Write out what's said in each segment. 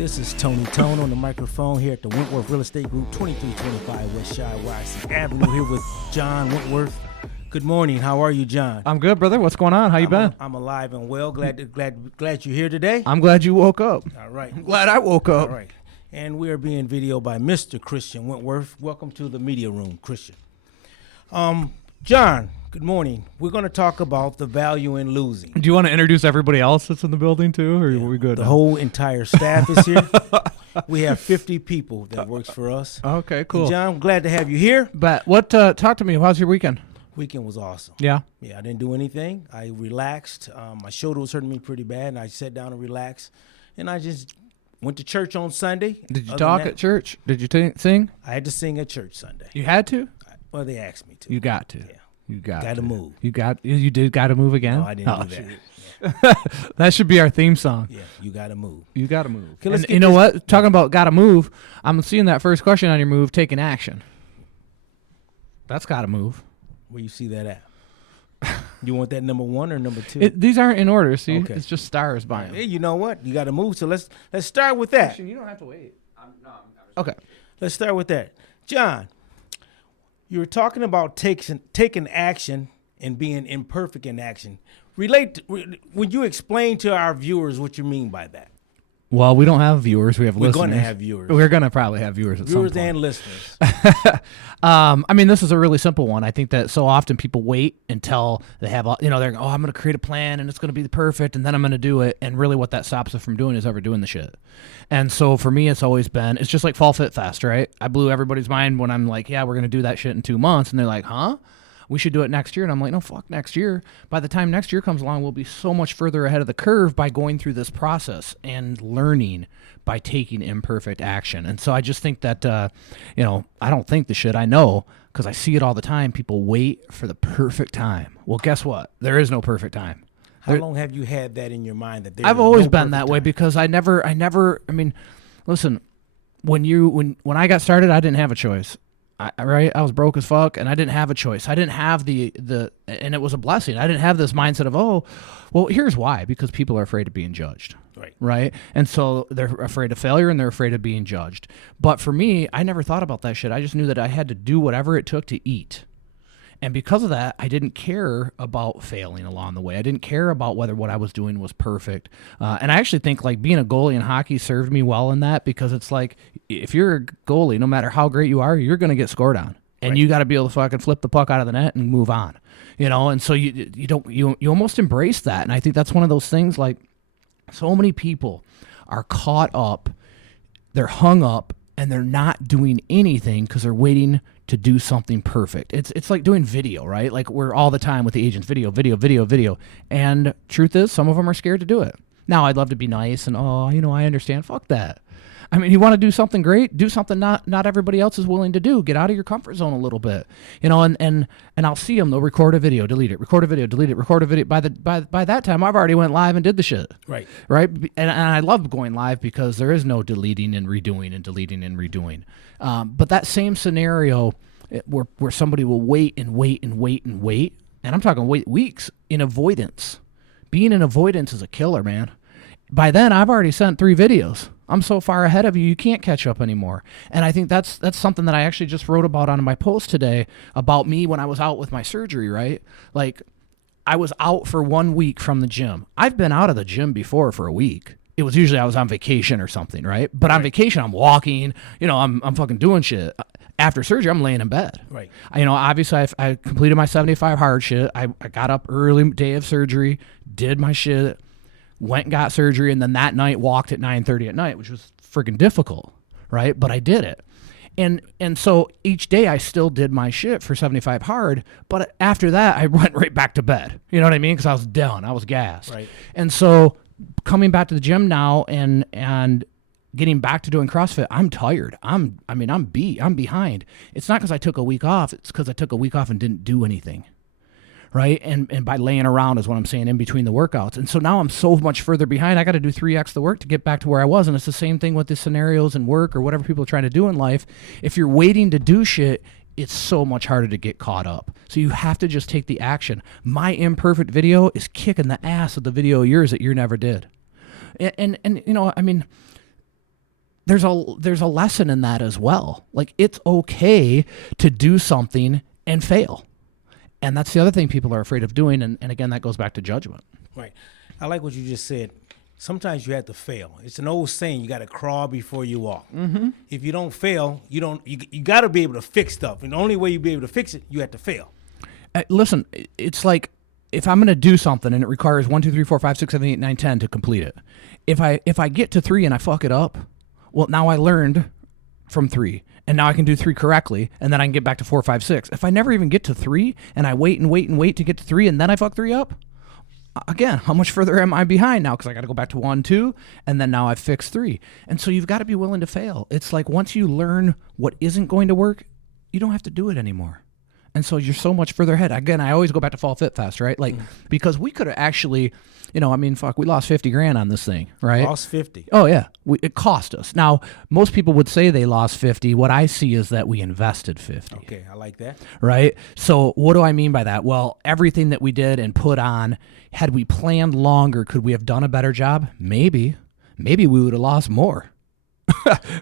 This is Tony Tone on the microphone here at the Wentworth Real Estate Group, 2325 West Shiawassee Avenue, here with John Wentworth. Good morning. How are you, John? I'm good, brother. What's going on? How you been? I'm alive and well. Glad you're here today. I'm glad you woke up. All right. I'm glad I woke up. All right. And we are being videoed by Mr. Christian Wentworth. Welcome to the media room, Christian. John, good morning. We're going to talk about the value in losing. Do you want to introduce everybody else that's in the building too, or are we good? The whole entire staff is here. We have 50 people that works for us. Okay, cool. And John, I'm glad to have you here. But what? Talk to me. How's your weekend? Weekend was awesome. Yeah. Yeah, I didn't do anything. I relaxed. My shoulder was hurting me pretty bad, and I sat down and relaxed. And I just went to church on Sunday. Did you talk at church? Did you sing? I had to sing at church Sunday. You had to? Well, they asked me to. You got to. Yeah. You got to move. You did got to move again? No, I didn't do that. Yeah. That should be our theme song. Yeah, you got to move. You got to move. Okay, and you know what? Talking about got to move, I'm seeing that first question on your move, taking action. That's got to move. Where you see that at? You want that number one or number two? These aren't in order, see? Okay. It's just stars by them. Hey, you know what? You got to move. So let's start with that. You don't have to wait. Okay. Let's start with that. John, you were talking about taking action and being imperfect in action. Would you explain to our viewers what you mean by that? Well, we don't have viewers. We have listeners. We're going to have viewers. We're going to probably have viewers at some point. Viewers and listeners. I mean, this is a really simple one. I think that so often people wait until they have, they're I'm going to create a plan and it's going to be perfect and then I'm going to do it. And really what that stops us from doing is ever doing the shit. And so for me, it's always been, it's just like Fall Fit Fest, right? I blew everybody's mind when I'm like, yeah, we're going to do that shit in 2 months. And they're like, huh? We should do it next year. And I'm like, no, fuck next year. By the time next year comes along, we'll be so much further ahead of the curve by going through this process and learning by taking imperfect action. And so I just think that, I don't think the shit, I know, because I see it all the time. People wait for the perfect time. Well, guess what? There is no perfect time. How long have you had that in your mind? That I've always been that way because I mean, listen, when I got started, I didn't have a choice. I was broke as fuck, and I didn't have a choice. I didn't have and it was a blessing. I didn't have this mindset of, here's why, because people are afraid of being judged. Right? And so they're afraid of failure, and they're afraid of being judged. But for me, I never thought about that shit. I just knew that I had to do whatever it took to eat. And because of that, I didn't care about failing along the way. I didn't care about whether what I was doing was perfect. And I actually think like being a goalie in hockey served me well in that, because it's like if you're a goalie, no matter how great you are, you're going to get scored on. And you got to be able to fucking flip the puck out of the net and move on. And so you almost embrace that. And I think that's one of those things, like so many people are caught up, they're hung up, and they're not doing anything because they're waiting to do something perfect. It's like doing video, right? Like we're all the time with the agents, video. And truth is, some of them are scared to do it. Now, I'd love to be nice and, I understand. Fuck that. I mean, you want to do something great, do something not everybody else is willing to do. Get out of your comfort zone a little bit, and I'll see them. They'll record a video, delete it, record a video, delete it, record a video. By that time, I've already went live and did the shit. Right. And I love going live because there is no deleting and redoing and deleting and redoing. But that same scenario where somebody will wait, and I'm talking wait weeks in avoidance. Being in avoidance is a killer, man. By then, I've already sent 3 videos. I'm so far ahead of you, you can't catch up anymore. And I think that's something that I actually just wrote about on my post today about me when I was out with my surgery, right? Like, I was out for 1 week from the gym. I've been out of the gym before for a week. It was usually I was on vacation or something, right? But on vacation, I'm walking, I'm fucking doing shit. After surgery, I'm laying in bed. Right. Obviously, I completed my 75 hard shit. I got up early day of surgery, did my shit, went and got surgery, and then that night walked at 9:30 at night, which was freaking difficult, right? But I did it. And so each day I still did my shit for 75 hard, but after that I went right back to bed. You know what I mean? Because I was done. I was gassed. Right. And so coming back to the gym now and getting back to doing CrossFit, I'm tired. I'm behind. It's not because I took a week off. It's because I took a week off and didn't do anything. Right? And by laying around is what I'm saying, in between the workouts. And so now I'm so much further behind. I got to do 3x the work to get back to where I was. And it's the same thing with the scenarios and work or whatever people are trying to do in life. If you're waiting to do shit, it's so much harder to get caught up. So you have to just take the action. My imperfect video is kicking the ass of the video of yours that you never did. And there's a lesson in that as well. Like, it's okay to do something and fail. And that's the other thing people are afraid of doing. And again, that goes back to judgment. Right. I like what you just said. Sometimes you have to fail. It's an old saying, you got to crawl before you walk. Mm-hmm. If you don't fail, you got to be able to fix stuff. And the only way you be able to fix it, you have to fail. Listen, it's like, if I'm going to do something and it requires 1, 2, 3, 4, 5, 6, 7, 8, 9, 10 to complete it. If I get to 3 and I fuck it up, well, now I learned from 3, and now I can do 3 correctly, and then I can get back to 4, 5, 6. If I never even get to 3, and I wait to get to 3, and then I fuck 3 up, again, how much further am I behind now? Because I got to go back to 1, 2, and then now I've fixed 3. And so you've got to be willing to fail. It's like, once you learn what isn't going to work, you don't have to do it anymore. And so you're so much further ahead. Again, I always go back to Fall Fit Fest, right? Like, because we could have actually, we lost $50,000 on this thing, right? Lost 50. Oh yeah, it cost us. Now, most people would say they lost 50. What I see is that we invested 50. Okay, I like that. Right? So what do I mean by that? Well, everything that we did and put on, had we planned longer, could we have done a better job? Maybe. Maybe we would have lost more.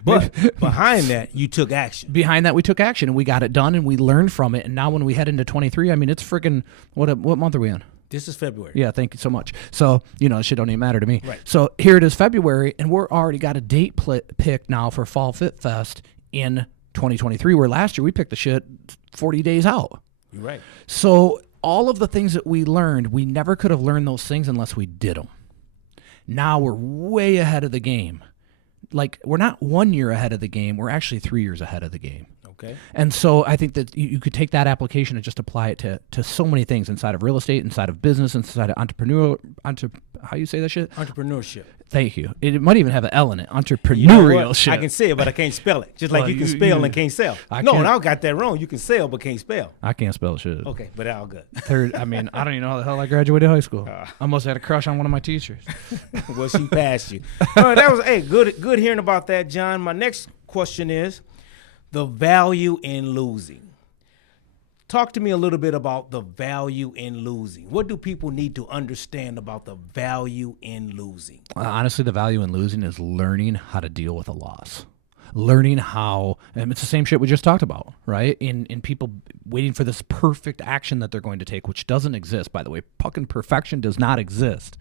But behind that, you took action. Behind that, we took action, and we got it done, and we learned from it. And now when we head into 23, I mean, it's freaking, what month are we in? This is February. Yeah, thank you so much. So, this shit don't even matter to me. Right. So here it is, February, and we're already got a date picked now for Fall Fit Fest in 2023, where last year we picked the shit 40 days out. You're right. So all of the things that we learned, we never could have learned those things unless we did them. Now we're way ahead of the game. Like, we're not 1 year ahead of the game. We're actually 3 years ahead of the game. Okay. And so I think that you could take that application and just apply it to so many things inside of real estate, inside of business, inside of how you say that shit? Entrepreneurship. Thank you. It might even have an L in it. Entrepreneurial shit. I can say it, but I can't spell it. Just like you can spell and can't sell. I got that wrong. You can sell but can't spell. I can't spell shit. Okay, but all good. Third, I don't even know how the hell I graduated high school. I almost had a crush on one of my teachers. Well, she passed you. That was good hearing about that, John. My next question is the value in losing. Talk to me a little bit about the value in losing. What do people need to understand about the value in losing? Honestly, the value in losing is learning how to deal with a loss. Learning how, and it's the same shit we just talked about, right? In people waiting for this perfect action that they're going to take, which doesn't exist, by the way. Fucking perfection does not exist.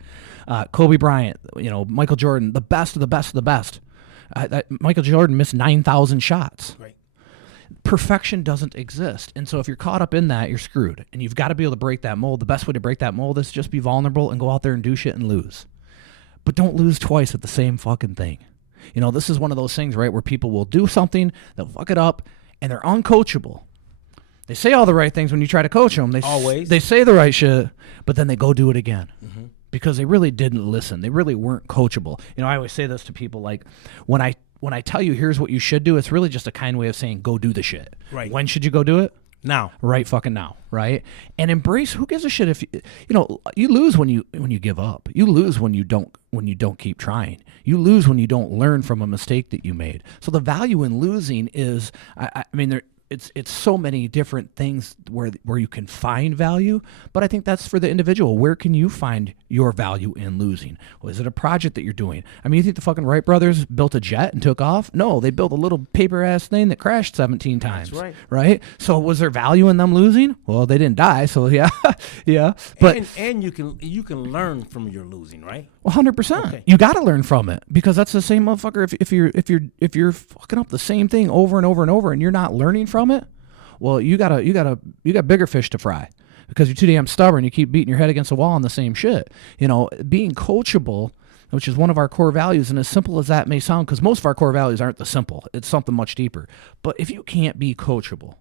Kobe Bryant, Michael Jordan, the best of the best of the best. Michael Jordan missed 9,000 shots. Right. Perfection doesn't exist. And so if you're caught up in that, you're screwed. And you've got to be able to break that mold. The best way to break that mold is just be vulnerable and go out there and do shit and lose. But don't lose twice at the same fucking thing. This is one of those things, right, where people will do something, they'll fuck it up, and they're uncoachable. They say all the right things when you try to coach them. They say the right shit, but then they go do it again. Mm-hmm. Because they really didn't listen. They really weren't coachable. I always say this to people, like, when I tell you here's what you should do, it's really just a kind way of saying go do the shit. Right. When should you go do it? Now. Right fucking now, right? And embrace, who gives a shit if you lose when you give up. You lose when you don't keep trying. You lose when you don't learn from a mistake that you made. So the value in losing is it's so many different things where you can find value, but I think that's for the individual. Where can you find your value in losing? Well, is it a project that you're doing? I mean, you think the fucking Wright brothers built a jet and took off? No, they built a little paper-ass thing that crashed 17 times. That's right. Right? So was there value in them losing? Well, they didn't die, so yeah. Yeah. But and you can learn from your losing, right? Well, 100%. Okay. You got to learn from it, because that's the same motherfucker. If you're fucking up the same thing over and over and over and you're not learning from it, well, you got bigger fish to fry, because you're too damn stubborn. You keep beating your head against the wall on the same shit. Being coachable, which is one of our core values, and as simple as that may sound, because most of our core values aren't the simple. It's something much deeper. But if you can't be coachable,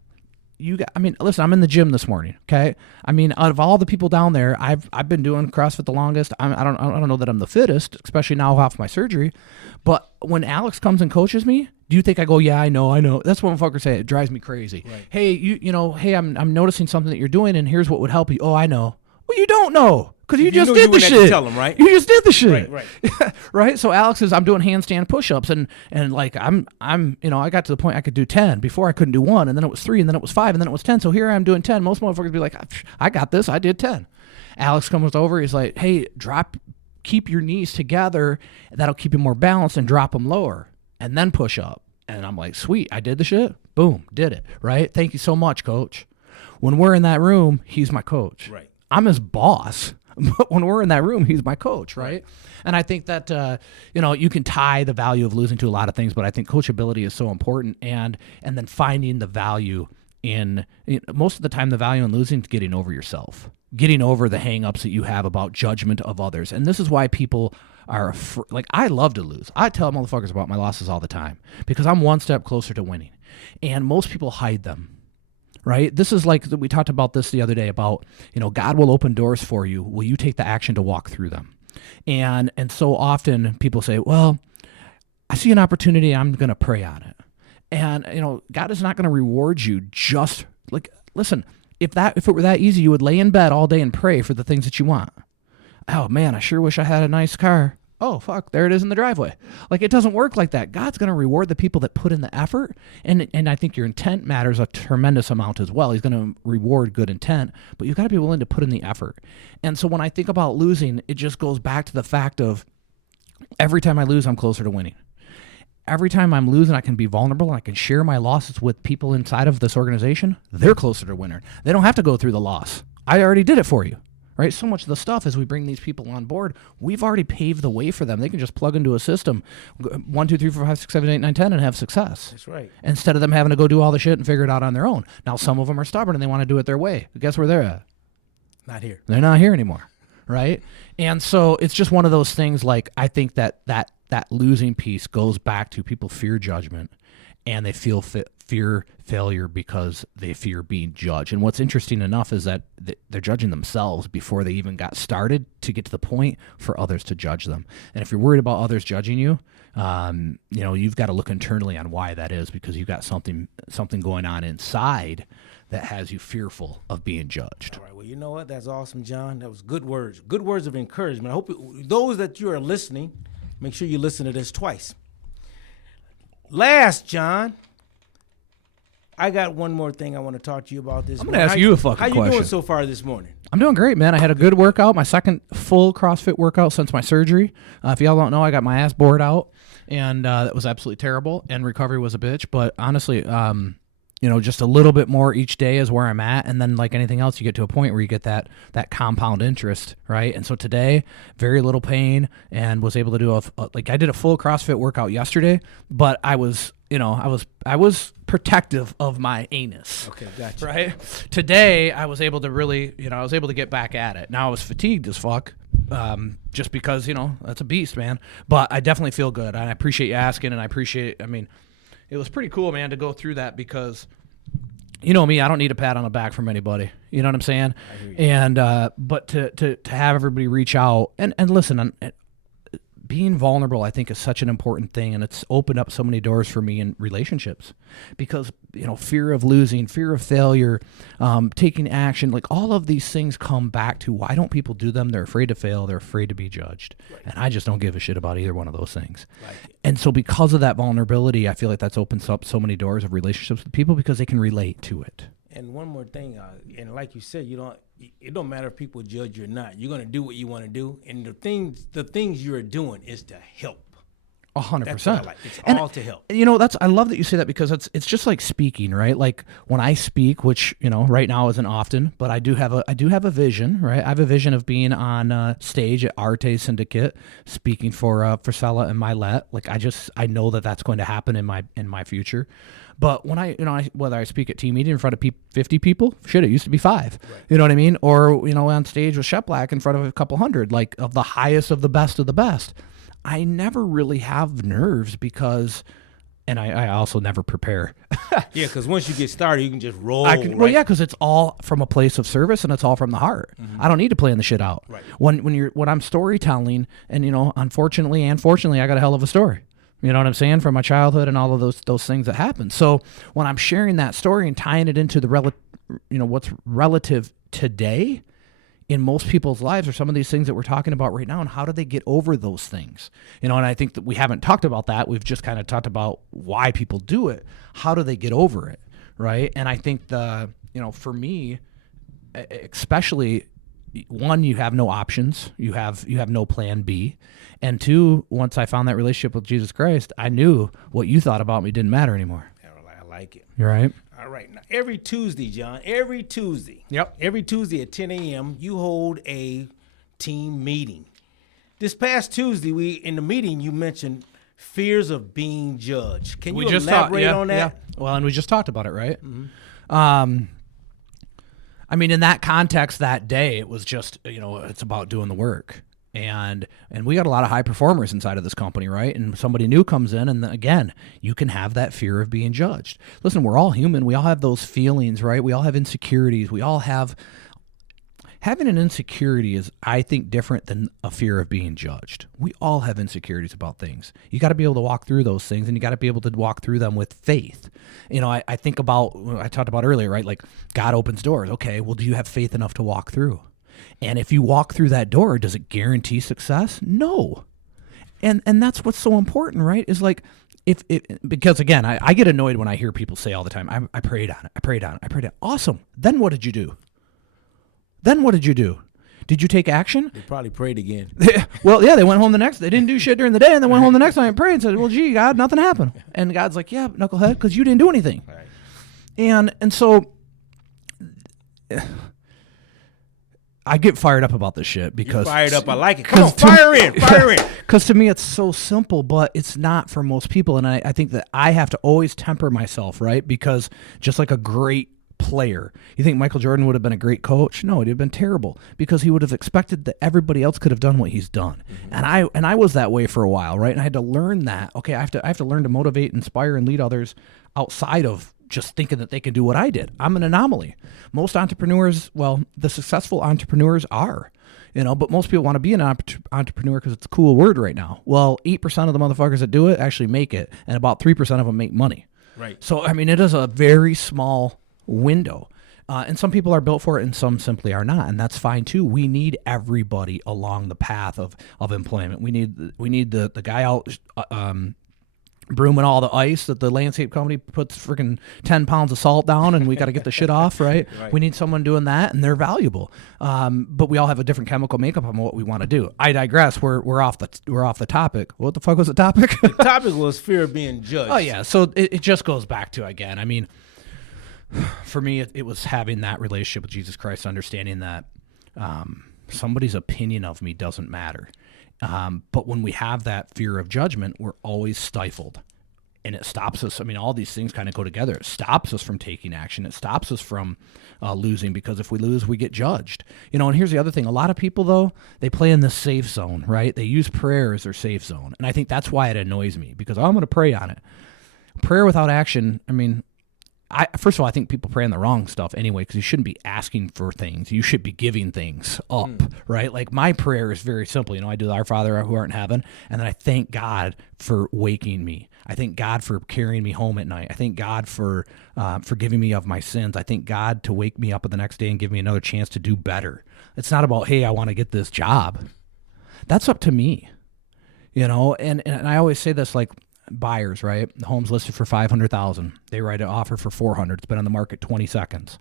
listen, I'm in the gym this morning, okay? Out of all the people down there, I've been doing CrossFit the longest. I don't know that I'm the fittest, especially now off my surgery. But when Alex comes and coaches me, do you think I go, yeah, I know? That's what motherfuckers say. It drives me crazy. Right. Hey, hey, I'm noticing something that you're doing, and here's what would help you. Oh, I know. Well, you don't know, because you just did the shit. Tell them, right? You just did the shit. Right. Right. So Alex says I'm doing handstand push-ups, and like I'm I got to the point I could do 10. Before I couldn't do 1, and then it was 3, and then it was 5, and then it was 10. So here I am doing 10. Most motherfuckers be like, I got this. I did 10. Alex comes over. He's like, hey, keep your knees together. That'll keep you more balanced, and drop them lower. and then push up. And I'm like, sweet, I did the shit. Boom, did it, right? Thank you so much, coach. When we're in that room, he's my coach. Right. I'm his boss. But when we're in that room, he's my coach, right? And I think that, you can tie the value of losing to a lot of things, but I think coachability is so important. And then finding the value in most of the time, the value in losing is getting over yourself, getting over the hang-ups that you have about judgment of others. And this is why people are like, I love to lose. I tell motherfuckers about my losses all the time because I'm one step closer to winning. And most people hide them. Right? This is like, we talked about this the other day about, God will open doors for you. Will you take the action to walk through them? And so often people say, well, I see an opportunity. I'm going to pray on it. And, God is not going to reward you just like, listen, if it were that easy, you would lay in bed all day and pray for the things that you want. Oh man, I sure wish I had a nice car. Oh, fuck, there it is in the driveway. Like, it doesn't work like that. God's going to reward the people that put in the effort, and I think your intent matters a tremendous amount as well. He's going to reward good intent, but you've got to be willing to put in the effort. And so when I think about losing, it just goes back to the fact of every time I lose, I'm closer to winning. Every time I'm losing, I can be vulnerable, and I can share my losses with people inside of this organization. They're closer to winning. They don't have to go through the loss. I already did it for you. Right? So much of the stuff as we bring these people on board, we've already paved the way for them. They can just plug into a system, 1, 2, 3, 4, 5, 6, 7, 8, 9, 10, and have success. That's right. Instead of them having to go do all the shit and figure it out on their own. Now, some of them are stubborn and they want to do it their way. But guess where they're at? Not here. They're not here anymore. Right? And so it's just one of those things. Like, I think that losing piece goes back to people fear judgment, and they fear failure because they fear being judged. And what's interesting enough is that they're judging themselves before they even got started to get to the point for others to judge them. And if you're worried about others judging you, you've got to look internally on why that is, because you've got something going on inside that has you fearful of being judged. All right. Well, you know what? That's awesome, John. That was good words. Good words of encouragement. I hope those that you are listening, make sure you listen to this twice. Last, John, I got one more thing I want to talk to you about this morning. I'm going to ask you a fucking question. How you doing so far this morning? I'm doing great, man. I had a good workout, my second full CrossFit workout since my surgery. If y'all don't know, I got my ass bored out, and that was absolutely terrible, and recovery was a bitch. But honestly, just a little bit more each day is where I'm at. And then like anything else, you get to a point where you get that compound interest, right? And so today, very little pain, and was able to do I did a full CrossFit workout yesterday, but I was protective of my anus. Okay, gotcha. Right? Today, I was able to really, I was able to get back at it. Now I was fatigued as fuck. Just because, that's a beast, man. But I definitely feel good. And I appreciate you asking, and it was pretty cool, man, to go through that because, you know me, I don't need a pat on the back from anybody. You know what I'm saying? I hear you. And but to have everybody reach out and listen, being vulnerable, I think, is such an important thing, and it's opened up so many doors for me in relationships because, fear of losing, fear of failure, taking action, like all of these things come back to why don't people do them? They're afraid to fail. They're afraid to be judged. Right. And I just don't give a shit about either one of those things. Like and so because of that vulnerability, I feel like that's opens up so many doors of relationships with people because they can relate to it. And one more thing, and like you said, it don't matter if people judge you or not. You're going to do what you want to do, and the things you're doing is to help. 100%. It's all to help. I love that you say that because it's just like speaking, right? Like when I speak, which right now isn't often, but I do have a vision, right? I have a vision of being on stage at Arte Syndicate, speaking for Sella and Milet. Like I know that that's going to happen in my future. But when whether I speak at team meeting in front of 50 people, shit, it used to be 5. Right. You know what I mean? Or on stage with Shep Black in front of a couple hundred, like of the highest of the best of the best. I never really have nerves because, and I also never prepare. Yeah, because once you get started, you can just roll. Well, yeah, because it's all from a place of service and it's all from the heart. Mm-hmm. I don't need to plan the shit out. Right. When I'm storytelling, and unfortunately and fortunately, I got a hell of a story. You know what I'm saying? From my childhood and all of those things that happened. So when I'm sharing that story and tying it into the what's relative today in most people's lives, are some of these things that we're talking about right now, and how do they get over those things? And I think that we haven't talked about that. We've just kind of talked about why people do it. How do they get over it, right? And I think for me, especially, one, you have no options. You have no plan B. And two, once I found that relationship with Jesus Christ, I knew what you thought about me didn't matter anymore. I like it. You're right. All right. Now, every Tuesday, John, every Tuesday at 10 a.m., you hold a team meeting. This past Tuesday, in the meeting, you mentioned fears of being judged. Can you elaborate on that? Yeah. Well, and we just talked about it, right? Mm-hmm. I mean, in that context that day, it was just, it's about doing the work. And we got a lot of high performers inside of this company, right? And somebody new comes in, and again, you can have that fear of being judged. Listen, we're all human. We all have those feelings, right? We all have insecurities. We all have... Having an insecurity is, I think, different than a fear of being judged. We all have insecurities about things. You got to be able to walk through those things, and you got to be able to walk through them with faith. I think about, I talked about earlier, right? Like, God opens doors. Okay, well, do you have faith enough to walk through? And if you walk through that door, does it guarantee success? No. And that's what's so important, right? Is like, because again, I get annoyed when I hear people say all the time, I prayed on it, I prayed on it, I prayed on it. Awesome. Then what did you do? Did you take action? They probably prayed again. Well, yeah, they went home they didn't do shit during the day, and they went home the next night and prayed and said, well, gee, God, nothing happened. And God's like, yeah, knucklehead, because you didn't do anything. Right. And so I get fired up about this shit because... You're fired up, I like it. Come on, fire in. Because to me, it's so simple, but it's not for most people. And I think that I have to always temper myself, right? Because just like a great player, you think Michael Jordan would have been a great coach? No, he'd have been terrible because he would have expected that everybody else could have done what he's done. Mm-hmm. And I was that way for a while, right? And I had to learn that. Okay, I have to learn to motivate, inspire, and lead others outside of just thinking that they can do what I did. I'm an anomaly. Most entrepreneurs, well, the successful entrepreneurs are, but most people want to be an entrepreneur because it's a cool word right now. Well, 8% of the motherfuckers that do it actually make it, and about 3% of them make money. Right. So, I mean, it is a very small window. And some people are built for it and some simply are not. And that's fine too. We need everybody along the path of employment. We need the guy out brooming all the ice that the landscape company puts freaking 10 pounds of salt down and we got to get the shit off, right? Right? We need someone doing that, and they're valuable. But we all have a different chemical makeup on what we want to do. I digress. We're off the topic. What the fuck was the topic? The topic was fear of being judged. Oh yeah. So it just goes back to, again, I mean, for me, it was having that relationship with Jesus Christ, understanding that somebody's opinion of me doesn't matter. But when we have that fear of judgment, we're always stifled. And it stops us. I mean, all these things kind of go together. It stops us from taking action. It stops us from losing, because if we lose, we get judged. And here's the other thing. A lot of people, though, they play in the safe zone, right? They use prayer as their safe zone. And I think that's why it annoys me, because I'm going to pray on it. Prayer without action, I mean, first of all, I think people pray on the wrong stuff anyway, because you shouldn't be asking for things. You should be giving things up, right? Like, my prayer is very simple. I do Our Father who art in heaven, and then I thank God for waking me. I thank God for carrying me home at night. I thank God for forgiving me of my sins. I thank God to wake me up the next day and give me another chance to do better. It's not about, hey, I want to get this job. That's up to me, and I always say this, like, buyers, right? The home's listed for $500,000. They write an offer for $400,000. It's been on the market 20 seconds.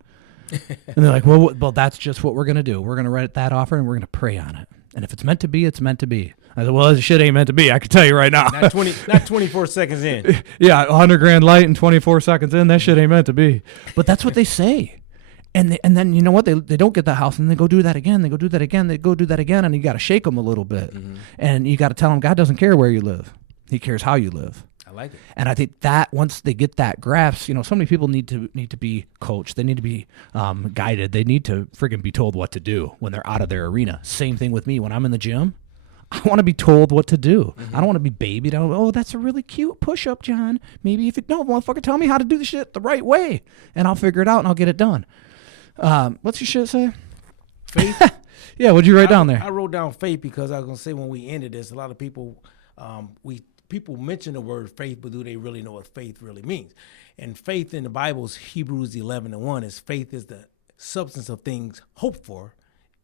And they're like, well, that's just what we're going to do. We're going to write that offer and we're going to pray on it. And if it's meant to be, it's meant to be. I said, well, this shit ain't meant to be. I can tell you right now. Not 24 seconds in. Yeah, $100,000 light and 24 seconds in. That shit ain't meant to be. But that's what they say. And then you know what? They don't get that house, and they go do that again. They go do that again. They go do that again, and you got to shake them a little bit. Mm-hmm. And you got to tell them God doesn't care where you live. He cares how you live. I like it. And I think that once they get that grasp, so many people need to be coached. They need to be guided. They need to friggin' be told what to do when they're out of their arena. Same thing with me. When I'm in the gym, I want to be told what to do. Mm-hmm. I don't want to be babied. Oh, that's a really cute push-up, John. Maybe if you don't, motherfucker, tell me how to do the shit the right way, and I'll figure it out and I'll get it done. What's your shit say? Faith? Yeah, what'd you write down there? I wrote down faith because I was going to say when we ended this, a lot of people, people mention the word faith, but do they really know what faith really means? And faith in the Bible is Hebrews 11:1. Is faith is the substance of things hoped for.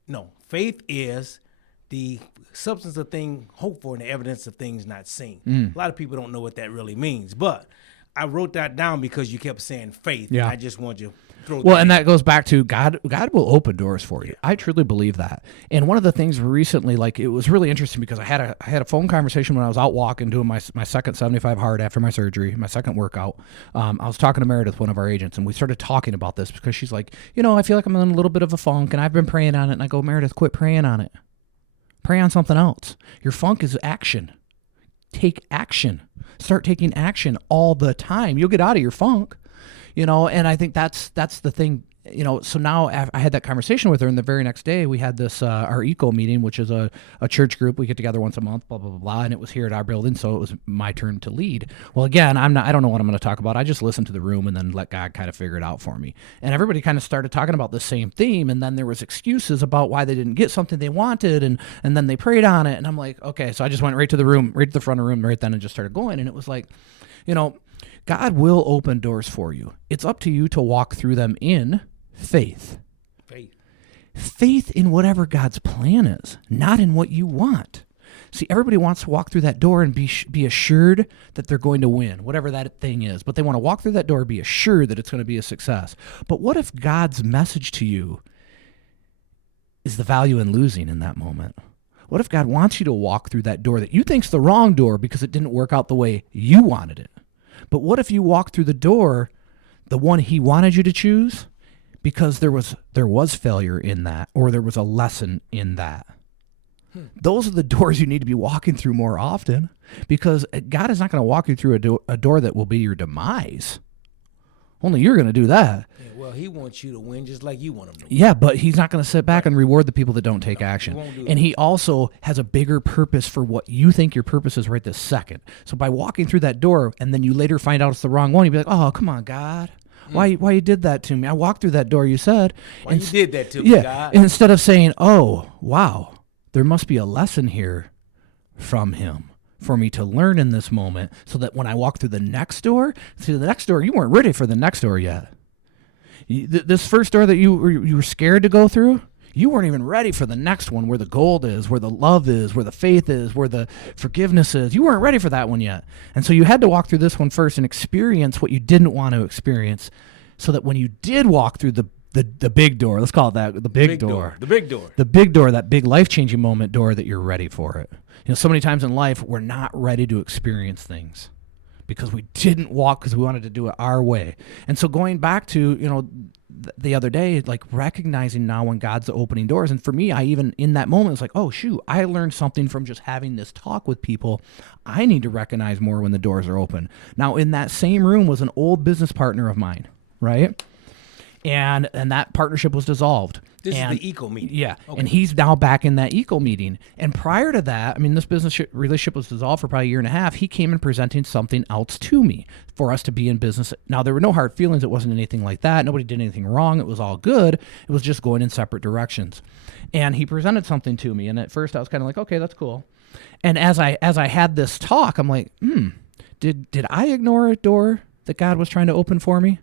No, faith is the substance of things hoped for and the evidence of things not seen. A lot of people don't know what that really means, but I wrote that down because you kept saying faith. Yeah. And I just want you to throw Well, that and in. that goes back to God. God will open doors for you. I truly believe that. And one of the things recently, like, it was really interesting because I had a phone conversation when I was out walking doing my second 75 hard after my surgery, my second workout. I was talking to Meredith, one of our agents, and we started talking about this because she's like, I feel like I'm in a little bit of a funk, and I've been praying on it. And I go, Meredith, quit praying on it. Pray on something else. Your funk is action. Take action. Start taking action all the time. You'll get out of your funk, and I think that's the thing, so now I had that conversation with her, and the very next day we had this, our eco meeting, which is a church group. We get together once a month, blah, blah, blah, blah, and it was here at our building, so it was my turn to lead. Well, again, I don't know what I'm going to talk about. I just listened to the room and then let God kind of figure it out for me. And everybody kind of started talking about the same theme, and then there was excuses about why they didn't get something they wanted, and then they prayed on it, and I'm like, okay, so I just went right to the front of the room right then and just started going, and it was like, God will open doors for you. It's up to you to walk through them in faith. Faith in whatever God's plan is, not in what you want. See, everybody wants to walk through that door and be assured that they're going to win, whatever that thing is. But they want to walk through that door and be assured that it's going to be a success. But what if God's message to you is the value in losing in that moment? What if God wants you to walk through that door that you think's the wrong door because it didn't work out the way you wanted it? But what if you walk through the door, the one he wanted you to choose, because there was failure in that, or there was a lesson in that? Those are the doors you need to be walking through more often, because God is not going to walk you through a door that will be your demise. Only you're going to do that. Yeah, well, he wants you to win just like you want him to win. Yeah, but he's not going to sit back and reward the people that don't take action. He won't do And that. he also has a bigger purpose for what you think your purpose is right this second. So by walking through that door and then you later find out it's the wrong one, you'd be like, oh, come on, God. Why you did that to me? I walked through that door, you said. Why you did that to me, yeah, God? and instead of saying, oh, wow, there must be a lesson here from him for me to learn in this moment, so that when I walk through the next door, you weren't ready for the next door yet. This first door that you were scared to go through, you weren't even ready for the next one, where the gold is, where the love is, where the faith is, where the forgiveness is. You weren't ready for that one yet. And so you had to walk through this one first and experience what you didn't want to experience, so that when you did walk through the big door, let's call it that, the big door. The big door. The big door, that big life-changing moment door, that you're ready for it. So many times in life, we're not ready to experience things because we didn't walk because we wanted to do it our way. And so going back to, the other day, like recognizing now when God's opening doors. And for me, I even in that moment was like, oh, shoot, I learned something from just having this talk with people. I need to recognize more when the doors are open. Now, in that same room was an old business partner of mine, right? And that partnership was dissolved. This is the eco meeting. Yeah, Okay. and he's now back in that eco meeting. And prior to that, this business relationship was dissolved for probably a year and a half. He came in presenting something else to me for us to be in business. Now, there were no hard feelings. It wasn't anything like that. Nobody did anything wrong. It was all good. It was just going in separate directions. And he presented something to me. And at first, I was kind of like, okay, that's cool. And as I had this talk, I'm like, did I ignore a door that God was trying to open for me?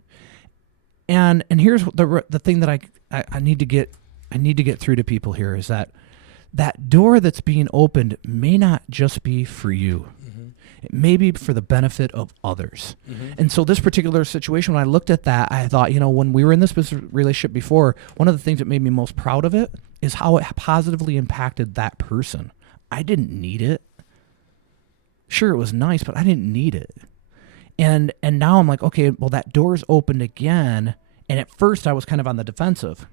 And here's the thing that I need to get through to people here is that door that's being opened may not just be for you. Mm-hmm. It may be for the benefit of others. Mm-hmm. And so this particular situation, when I looked at that, I thought, when we were in this business relationship before, one of the things that made me most proud of it is how it positively impacted that person. I didn't need it. Sure, it was nice, but I didn't need it. And now I'm like, okay, well, that door's opened again. And at first I was kind of on the defensive,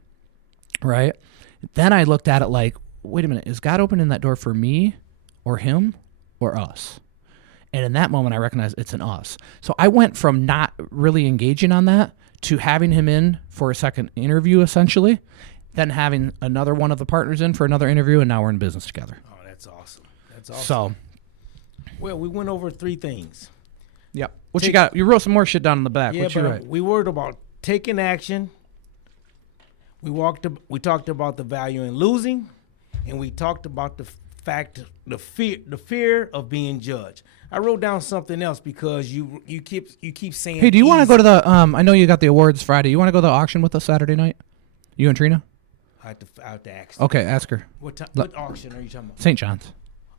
right? Then I looked at it like, wait a minute, is God opening that door for me or him or us? And in that moment, I recognized it's an us. So I went from not really engaging on that to having him in for a second interview, essentially, then having another one of the partners in for another interview, and now we're in business together. Oh, that's awesome. That's awesome. So, well, we went over 3 things. Yep. What you got? You wrote some more shit down in the back. Yeah, What you but write? we worried about taking action. We talked about the value in losing, and we talked about the fear of being judged. I wrote down something else because you keep saying. Hey, do you want to go to the? I know you got the awards Friday. You want to go to the auction with us Saturday night? You and Trina? I have to ask. Okay, ask her. What auction are you talking about? St. John's.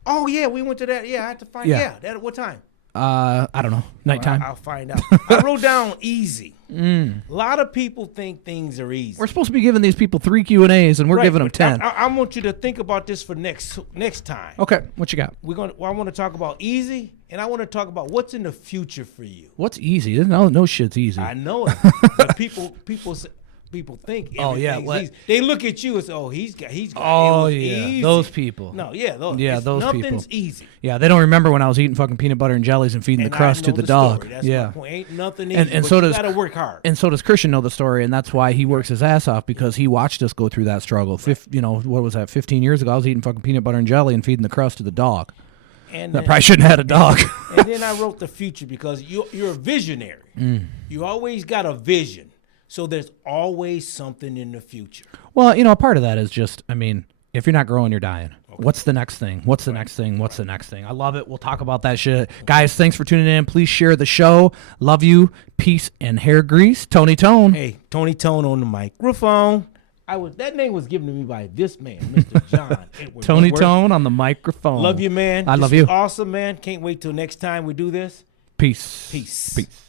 Oh yeah, we went to that. Yeah, I had to find. Yeah. Yeah, what time? I don't know. Nighttime. I'll find out. I wrote down easy. A lot of people think things are easy. We're supposed to be giving these people 3 Q&As, and we're giving them 10. I want you to think about this for next time. Okay, what you got? I want to talk about easy, and I want to talk about what's in the future for you. What's easy? No shit's easy. I know it, but people think everything's easy. They look at you and say, he's got easy. Those people. No, nothing's easy. Yeah, they don't remember when I was eating fucking peanut butter and jellies and feeding the crust to the dog. That's my point. Ain't nothing easy. And so does you gotta work hard. And so does Christian know the story, and that's why he works his ass off, because he watched us go through that struggle. What was that? 15 years ago, I was eating fucking peanut butter and jelly and feeding the crust to the dog. And I probably shouldn't have had a dog. And then I wrote the future because you're a visionary. You always got a vision. So there's always something in the future. Well, a part of that is just, if you're not growing, you're dying. Okay. What's the next thing? What's the next thing? What's the next thing? I love it. We'll talk about that shit. Guys, thanks for tuning in. Please share the show. Love you. Peace and hair grease. Tony Tone. Hey, Tony Tone on the microphone. That name was given to me by this man, Mr. John Edward. Tony Wentworth. Tone on the microphone. Love you, man. I love you. Awesome, man. Can't wait till next time we do this. Peace. Peace. Peace.